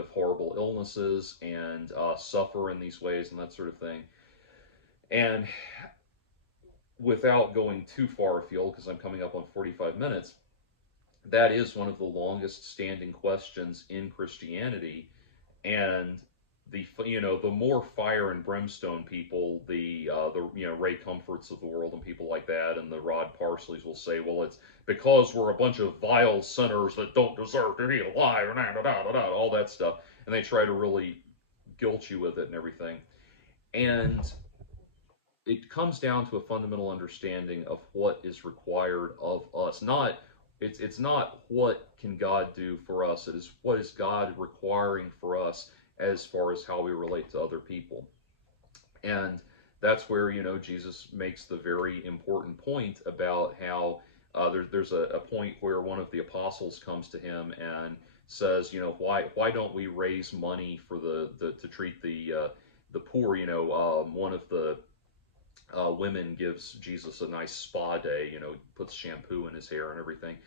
horrible illnesses and suffer in these ways and that sort of thing? And without going too far afield, because I'm coming up on 45 minutes, that is one of the longest standing questions in Christianity. And the more fire and brimstone people, the Ray Comforts of the world and people like that, and the Rod Parsleys will say, well, it's because we're a bunch of vile sinners that don't deserve to be alive, and all that stuff, and they try to really guilt you with it and everything. And it comes down to a fundamental understanding of what is required of us. It's not what can God do for us. It is what is God requiring for us as far as how we relate to other people. And that's where, Jesus makes the very important point about how there's a point where one of the apostles comes to him and says, why don't we raise money for to treat the poor? One of the women gives Jesus a nice spa day, puts shampoo in his hair and everything.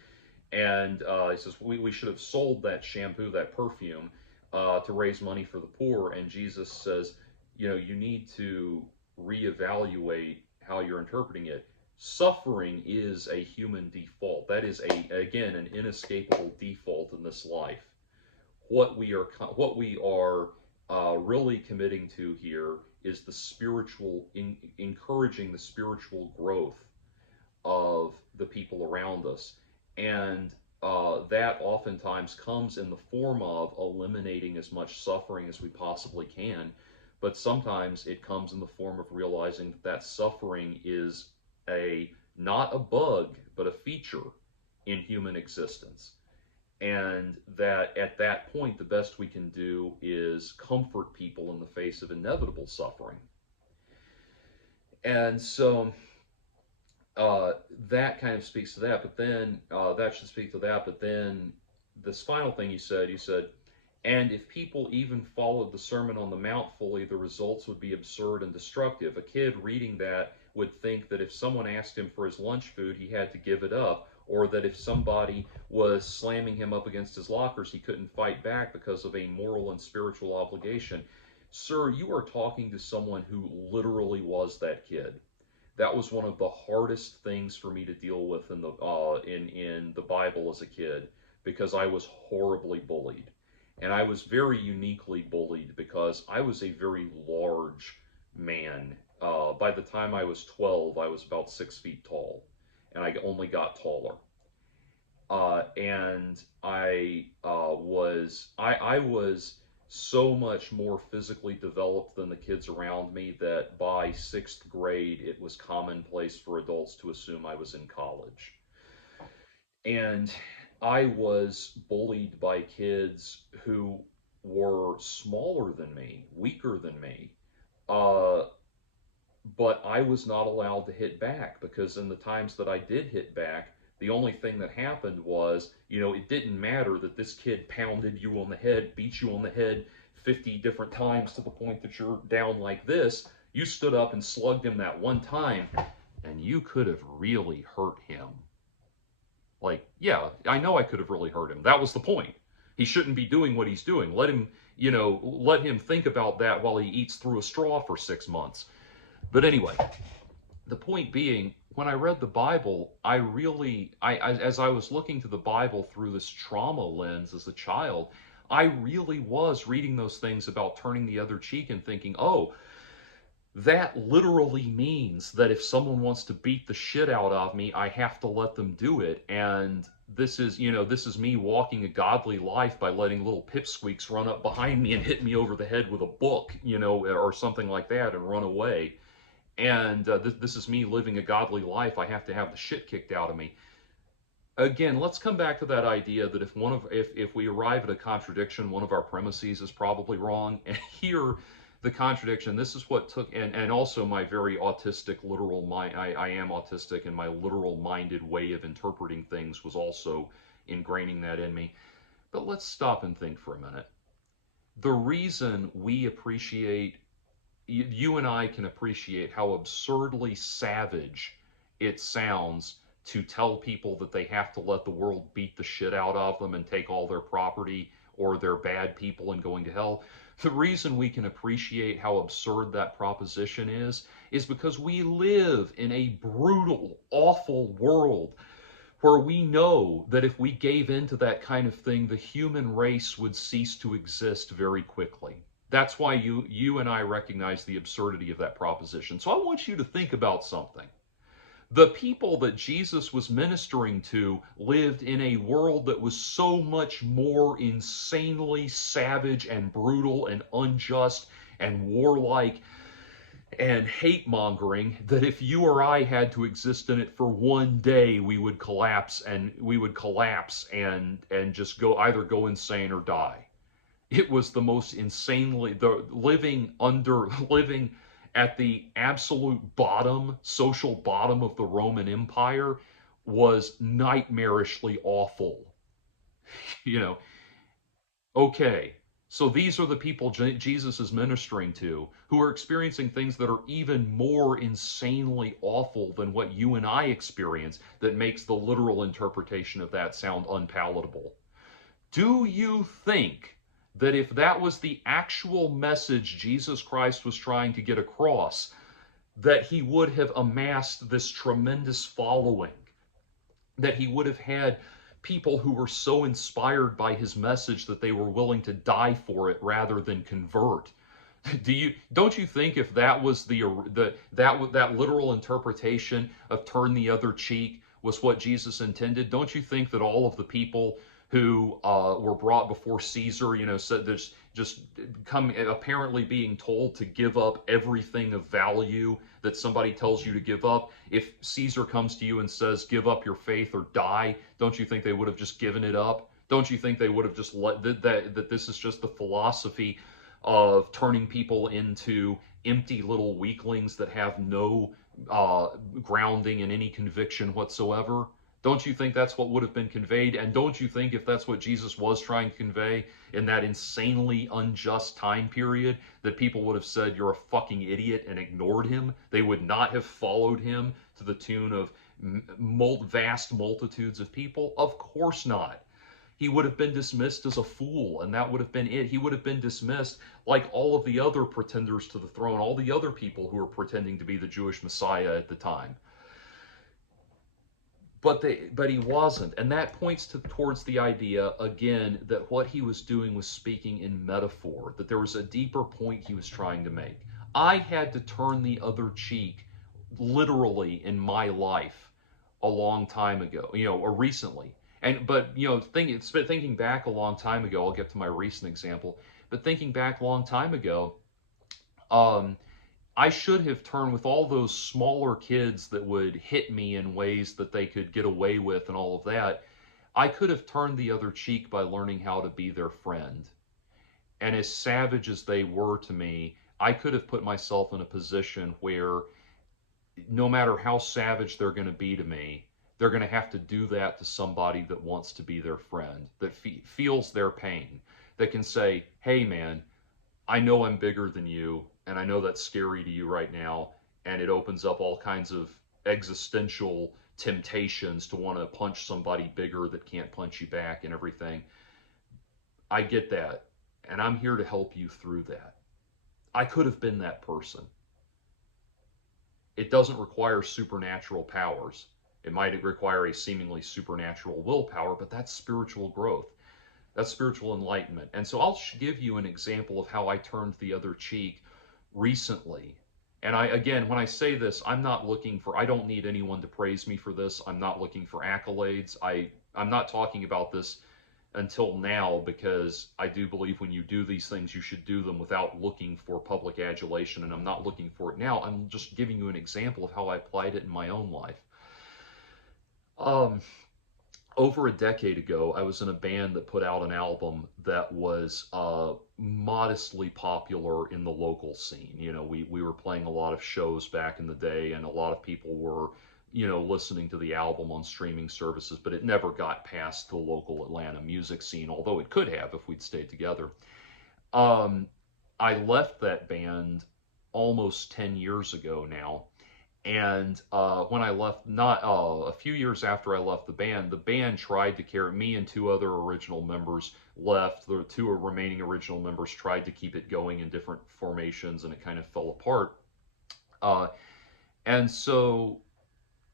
And he says, we should have sold that shampoo, that perfume, to raise money for the poor. And Jesus says, you need to reevaluate how you're interpreting it. Suffering is a human default. That is again, an inescapable default in this life. What we are really committing to here is the spiritual, encouraging the spiritual growth of the people around us. And that oftentimes comes in the form of eliminating as much suffering as we possibly can. But sometimes it comes in the form of realizing that that suffering is not a bug, but a feature in human existence. And that at that point, the best we can do is comfort people in the face of inevitable suffering. And so that kind of speaks to that, but then that should speak to that. But then this final thing you said, and if people even followed the Sermon on the Mount fully, the results would be absurd and destructive. A kid reading that would think that if someone asked him for his lunch food, he had to give it up, or that if somebody was slamming him up against his lockers, he couldn't fight back because of a moral and spiritual obligation. Sir, you are talking to someone who literally was that kid. That was one of the hardest things for me to deal with in the Bible as a kid, because I was horribly bullied. And I was very uniquely bullied because I was a very large man. By the time I was 12, I was about 6 feet tall, and I only got taller. And I was so much more physically developed than the kids around me that by 6th grade, it was commonplace for adults to assume I was in college. And I was bullied by kids who were smaller than me, weaker than me. But I was not allowed to hit back, because in the times that I did hit back, the only thing that happened was, it didn't matter that this kid pounded you on the head, beat you on the head 50 different times to the point that you're down like this. You stood up and slugged him that one time, and you could have really hurt him. Like, yeah, I know I could have really hurt him. That was the point. He shouldn't be doing what he's doing. Let him think about that while he eats through a straw for 6 months. But anyway, the point being, when I read the Bible, as I was looking to the Bible through this trauma lens as a child, I really was reading those things about turning the other cheek and thinking, oh, that literally means that if someone wants to beat the shit out of me, I have to let them do it. And this is me walking a godly life by letting little pipsqueaks run up behind me and hit me over the head with a book, or something like that, and run away. And this is me living a godly life. I have to have the shit kicked out of me. Again, let's come back to that idea that if we arrive at a contradiction, one of our premises is probably wrong. And here, the contradiction, this is what took, and also my very autistic literal mind, I am autistic, and my literal minded way of interpreting things was also ingraining that in me. But let's stop and think for a minute. The reason we appreciate, you and I can appreciate how absurdly savage it sounds to tell people that they have to let the world beat the shit out of them and take all their property, or they're bad people and going to hell. The reason we can appreciate how absurd that proposition is because we live in a brutal, awful world where we know that if we gave into that kind of thing, the human race would cease to exist very quickly. That's why you and I recognize the absurdity of that proposition. So I want you to think about something. The people that Jesus was ministering to lived in a world that was so much more insanely savage and brutal and unjust and warlike and hate-mongering that if you or I had to exist in it for one day, we would collapse and just either go insane or die. It was the most insanely, living at the absolute bottom, social bottom of the Roman Empire was nightmarishly awful. Okay, so these are the people Jesus is ministering to, who are experiencing things that are even more insanely awful than what you and I experience, that makes the literal interpretation of that sound unpalatable. Do you think that if that was the actual message Jesus Christ was trying to get across, that he would have amassed this tremendous following, that he would have had people who were so inspired by his message that they were willing to die for it rather than convert. Don't you think if that was that literal interpretation of turn the other cheek was what Jesus intended? Don't you think that all of the people who were brought before Caesar, said there's just come apparently being told to give up everything of value that somebody tells you to give up. If Caesar comes to you and says, give up your faith or die, don't you think they would have just given it up? Don't you think they would have just let that this is just the philosophy of turning people into empty little weaklings that have no grounding in any conviction whatsoever? Don't you think that's what would have been conveyed? And don't you think if that's what Jesus was trying to convey in that insanely unjust time period, that people would have said, you're a fucking idiot, and ignored him? They would not have followed him to the tune of vast multitudes of people? Of course not. He would have been dismissed as a fool, and that would have been it. He would have been dismissed like all of the other pretenders to the throne, all the other people who were pretending to be the Jewish Messiah at the time. But he wasn't, and that points towards the idea, again, that what he was doing was speaking in metaphor, that there was a deeper point he was trying to make. I had to turn the other cheek literally in my life a long time ago, or recently. But thinking back a long time ago, I'll get to my recent example, but thinking back a long time ago, I should have turned with all those smaller kids that would hit me in ways that they could get away with and all of that. I could have turned the other cheek by learning how to be their friend. And as savage as they were to me, I could have put myself in a position where no matter how savage they're going to be to me, they're going to have to do that to somebody that wants to be their friend, that feels their pain, that can say, hey man, I know I'm bigger than you, and I know that's scary to you right now, and it opens up all kinds of existential temptations to want to punch somebody bigger that can't punch you back and everything. I get that, and I'm here to help you through that. I could have been that person. It doesn't require supernatural powers. It might require a seemingly supernatural willpower, but that's spiritual growth. That's spiritual enlightenment. And so I'll give you an example of how I turned the other cheek recently. And again, when I say this, I don't need anyone to praise me for this. I'm not looking for accolades. I'm not talking about this until now, because I do believe when you do these things, you should do them without looking for public adulation, and I'm not looking for it now. I'm just giving you an example of how I applied it in my own life. Over a decade ago, I was in a band that put out an album that was modestly popular in the local scene. We were playing a lot of shows back in the day, and a lot of people were, listening to the album on streaming services, but it never got past the local Atlanta music scene, although it could have if we'd stayed together. I left that band almost 10 years ago now. And when I left, a few years after I left the band tried to carry me, and two other original members left. The two remaining original members tried to keep it going in different formations, and it kind of fell apart. And so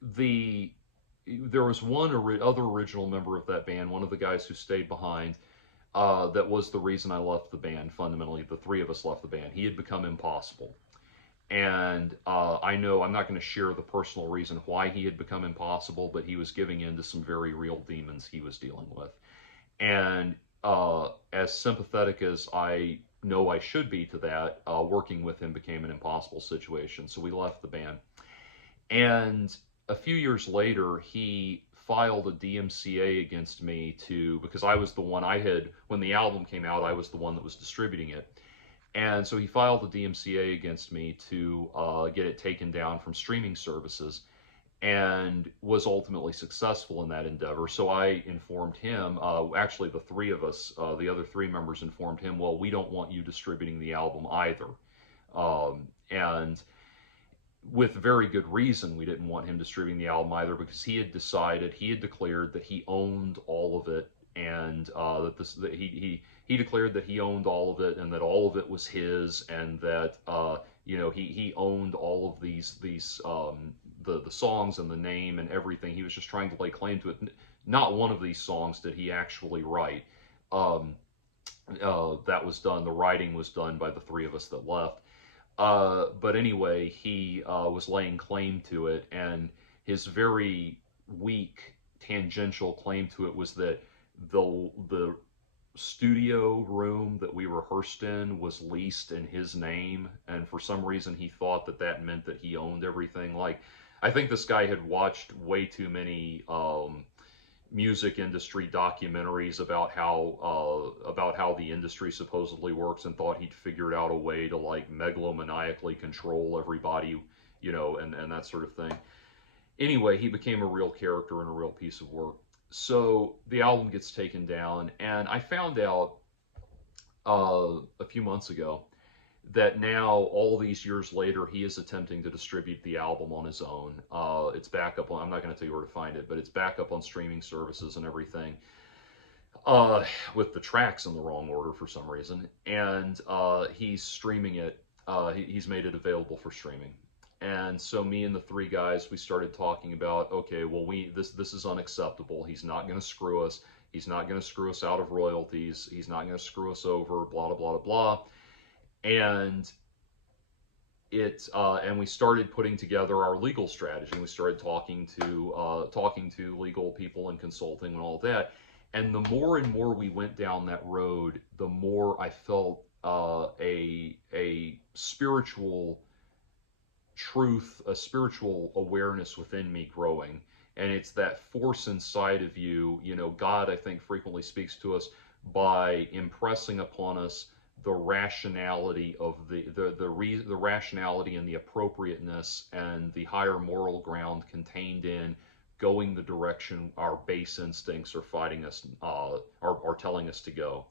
there was one other original member of that band, one of the guys who stayed behind, that was the reason I left the band. Fundamentally, the three of us left the band. He had become impossible. And I know I'm not going to share the personal reason why he had become impossible, but he was giving in to some very real demons he was dealing with. And as sympathetic as I know I should be to that, working with him became an impossible situation. So we left the band. And a few years later, he filed a DMCA against me because I was the one when the album came out, I was the one that was distributing it. And so he filed a DMCA against me to get it taken down from streaming services, and was ultimately successful in that endeavor. So I informed him, actually the three of us, the other three members informed him, well, we don't want you distributing the album either. And with very good reason, we didn't want him distributing the album either, because he had declared that he owned all of it, and he declared that he owned all of it, and that all of it was his, and that he owned all of the the songs and the name and everything. He was just trying to lay claim to it. Not one of these songs did he actually write. That was done. The writing was done by the three of us that left. But anyway, he was laying claim to it, and his very weak tangential claim to it was that the studio room that we rehearsed in was leased in his name, and for some reason he thought that that meant that he owned everything. Like, I think this guy had watched way too many music industry documentaries about how the industry supposedly works, and thought he'd figured out a way to like megalomaniacally control everybody, you know, and that sort of thing. Anyway, he became a real character and a real piece of work. So the album gets taken down, and I found out a few months ago that now, all these years later, he is attempting to distribute the album on his own. It's back up on, I'm not going to tell you where to find it, but it's back up on streaming services and everything, with the tracks in the wrong order for some reason. And he's streaming it, he's made it available for streaming. And so me and the three guys, we started talking about, okay, well, this is unacceptable. He's not going to screw us. He's not going to screw us out of royalties. He's not going to screw us over, blah, blah, blah, blah. And we started putting together our legal strategy. We started talking to legal people and consulting and all of that. And the more and more we went down that road, the more I felt a spiritual truth, a spiritual awareness within me growing. And it's that force inside of you. You know, God, I think, frequently speaks to us by impressing upon us the rationality of the rationality and the appropriateness and the higher moral ground contained in going the direction our base instincts are fighting us, are telling us to go.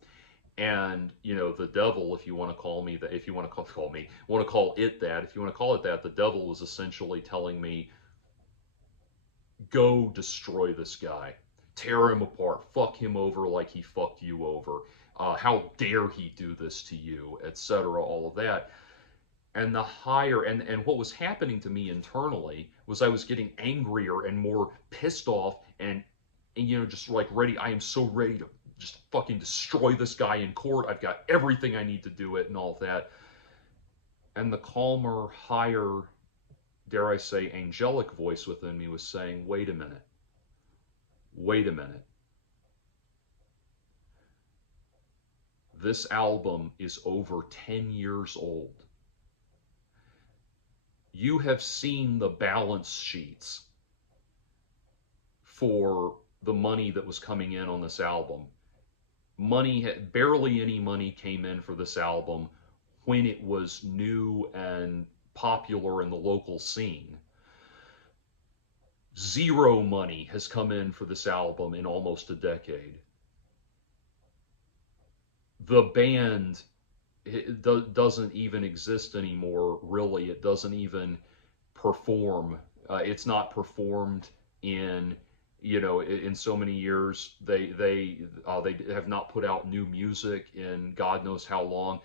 And, you know, the devil, if you want to call me that, if you want to call it that, if you want to call it that, the devil was essentially telling me, go destroy this guy, tear him apart, fuck him over like he fucked you over, how dare he do this to you, etc., all of that. And the higher, and what was happening to me internally was I was getting angrier and more pissed off, and you know, just like ready, I am so ready to just fucking destroy this guy in court. I've got everything I need to do it and all of that. And the calmer, higher, dare I say, angelic voice within me was saying, wait a minute. Wait a minute. This album is over 10 years old. You have seen the balance sheets for the money that was coming in on this album. Barely any money came in for this album when it was new and popular in the local scene. Zero money has come in for this album in almost a decade. The band, it doesn't even exist anymore, really. It doesn't even perform. It's not performed in, you know, in so many years. They have not put out new music in God knows how long.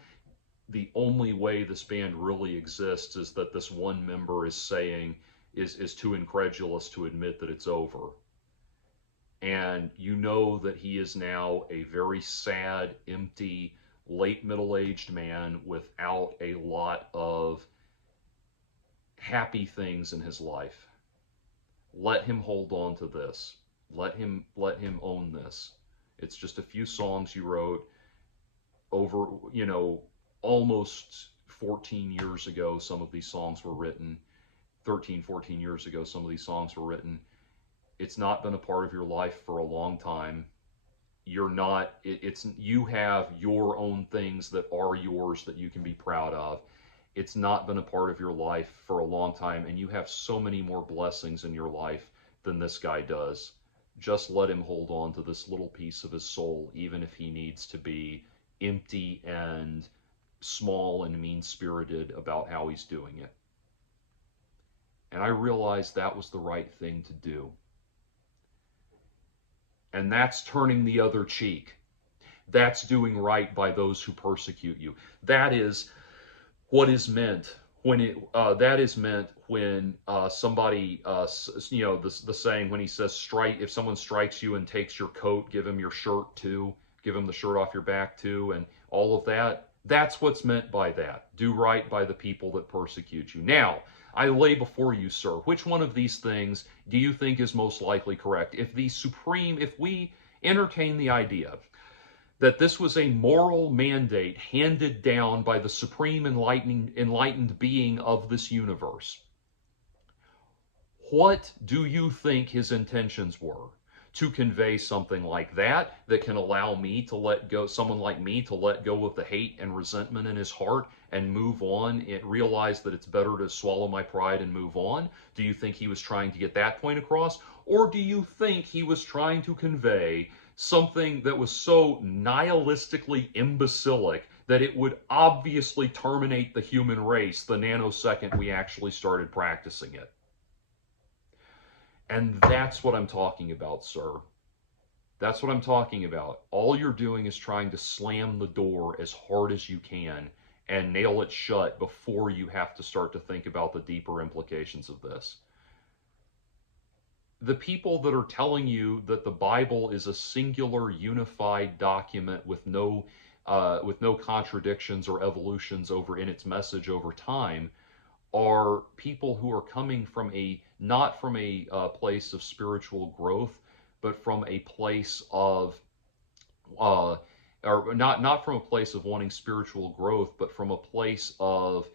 The only way this band really exists is that this one member is saying, is too incredulous to admit that it's over. And you know that he is now a very sad, empty, late middle-aged man without a lot of happy things in his life. Let him hold on to this. Let him own this. It's just a few songs you wrote over, you know, almost 14 years ago. Some of these songs were written. 13, 14 years ago, some of these songs were written. It's not been a part of your life for a long time. You're not, you have your own things that are yours that you can be proud of. It's not been a part of your life for a long time, and you have so many more blessings in your life than this guy does. Just let him hold on to this little piece of his soul, even if he needs to be empty and small and mean-spirited about how he's doing it. And I realized that was the right thing to do. And that's turning the other cheek. That's doing right by those who persecute you. That is what is meant when it that is meant when somebody the saying when he says strike, if someone strikes you and takes your coat, give him your shirt too, give him the shirt off your back too, and all of that. That's what's meant by that. Do right by the people that persecute you. Now I lay before you, sir, which one of these things do you think is most likely correct? If we entertain the idea that this was a moral mandate handed down by the supreme enlightened being of this universe, what do you think his intentions were? To convey something like that can allow me to let go, someone like me to let go of the hate and resentment in his heart and move on and realize that it's better to swallow my pride and move on? Do you think he was trying to get that point across? Or do you think he was trying to convey something that was so nihilistically imbecilic that it would obviously terminate the human race the nanosecond we actually started practicing it? And that's what I'm talking about, sir. That's what I'm talking about. All you're doing is trying to slam the door as hard as you can and nail it shut before you have to start to think about the deeper implications of this. The people that are telling you that the Bible is a singular, unified document with no contradictions or evolutions in its message over time are people who are coming from not from a place of spiritual growth, but from a place of or not from a place of wanting spiritual growth, but from a place of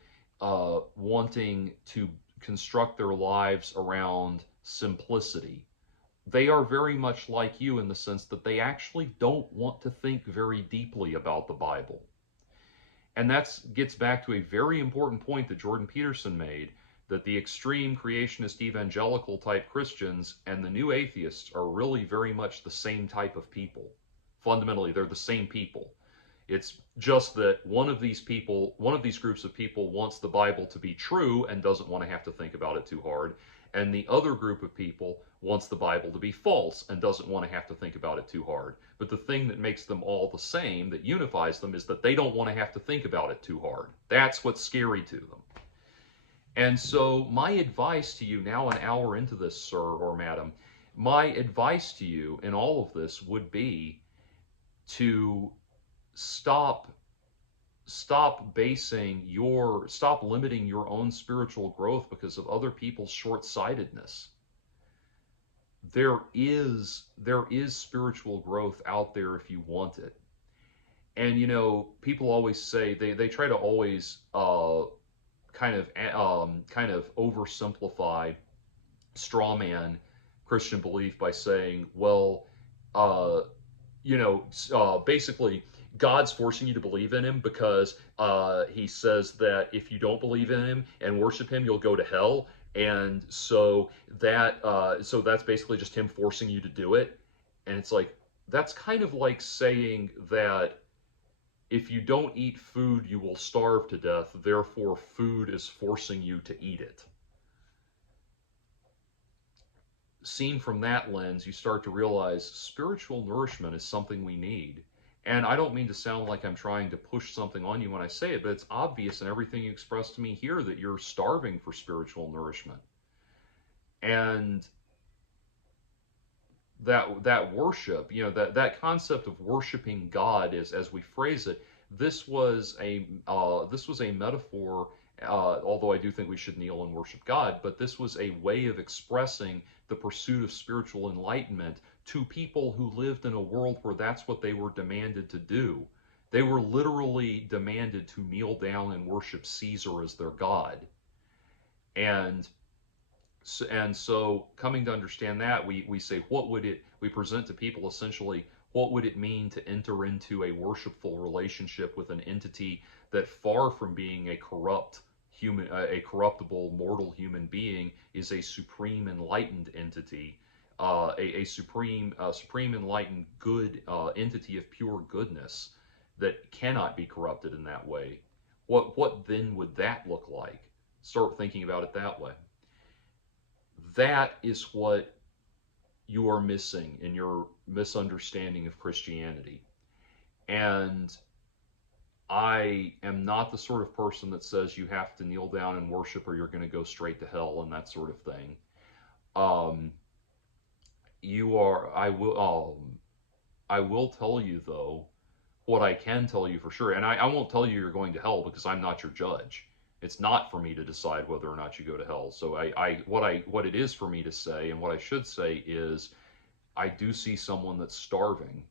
wanting to construct their lives around simplicity. They are very much like you in the sense that they actually don't want to think very deeply about the Bible. And that gets back to a very important point that Jordan Peterson made, that the extreme creationist evangelical type Christians and the new atheists are really very much the same type of people. Fundamentally, they're the same people. It's just that one of these groups of people wants the Bible to be true and doesn't want to have to think about it too hard. And the other group of people wants the Bible to be false and doesn't want to have to think about it too hard. But the thing that makes them all the same, that unifies them, is that they don't want to have to think about it too hard. That's what's scary to them. And so my advice to you now, an hour into this, sir or madam, my advice to you in all of this would be to stop limiting your own spiritual growth because of other people's short-sightedness. There is spiritual growth out there if you want it. And people always say they try to always kind of oversimplify strawman Christian belief by saying, well, basically God's forcing you to believe in him because he says that if you don't believe in him and worship him, you'll go to hell. And so that's basically just him forcing you to do it. And it's like, that's kind of like saying that if you don't eat food, you will starve to death. Therefore, food is forcing you to eat it. Seen from that lens, you start to realize spiritual nourishment is something we need. And I don't mean to sound like I'm trying to push something on you when I say it, but it's obvious in everything you express to me here that you're starving for spiritual nourishment. And that worship, that concept of worshiping God, as we phrase it, this was a metaphor. Although I do think we should kneel and worship God, but this was a way of expressing the pursuit of spiritual enlightenment to people who lived in a world where that's what they were demanded to do. They were literally demanded to kneel down and worship Caesar as their god. And so coming to understand that, we say, we present to people essentially, what would it mean to enter into a worshipful relationship with an entity that, far from being a corruptible mortal human being, is a supreme enlightened entity, a supreme enlightened good entity of pure goodness that cannot be corrupted in that way? What then would that look like? Start thinking about it that way. That is what you are missing in your misunderstanding of Christianity. And I am not the sort of person that says you have to kneel down and worship or you're going to go straight to hell and that sort of thing. Um, you are. I will tell you though what I can tell you for sure, and I won't tell you you're going to hell because I'm not your judge. It's not for me to decide whether or not you go to hell. So what it is for me to say, and what I should say is, I do see someone that's starving,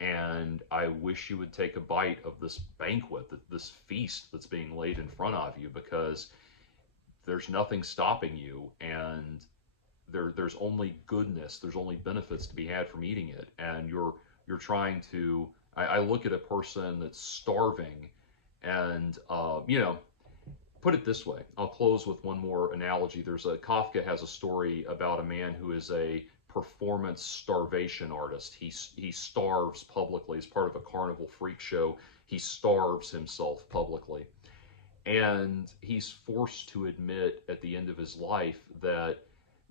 and I wish you would take a bite of this banquet, this feast that's being laid in front of you, because there's nothing stopping you, and there's only goodness, there's only benefits to be had from eating it, and you're trying to. I look at a person that's starving, and put it this way. I'll close with one more analogy. Kafka has a story about a man who is a performance starvation artist. He starves publicly as part of a carnival freak show. He starves himself publicly. And he's forced to admit at the end of his life that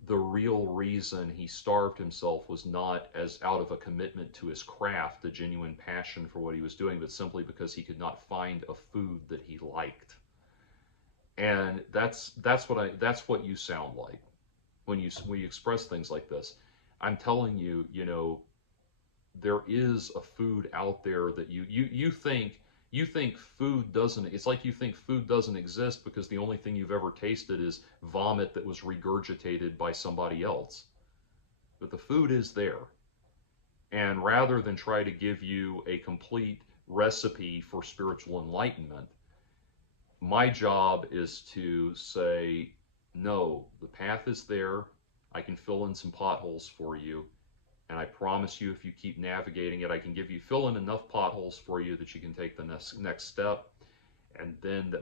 the real reason he starved himself was not as out of a commitment to his craft, a genuine passion for what he was doing, but simply because he could not find a food that he liked. And that's what you sound like when you express things like this. I'm telling you, there is a food out there that you think food doesn't. It's like you think food doesn't exist because the only thing you've ever tasted is vomit that was regurgitated by somebody else. But the food is there. And rather than try to give you a complete recipe for spiritual enlightenment, my job is to say, no, the path is there. I can fill in some potholes for you. And I promise you, if you keep navigating it, I can fill in enough potholes for you that you can take the next step. And then,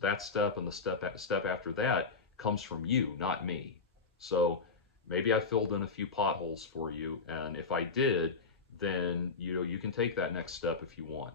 that step and the step after that comes from you, not me. So maybe I filled in a few potholes for you. And if I did, then, you can take that next step if you want.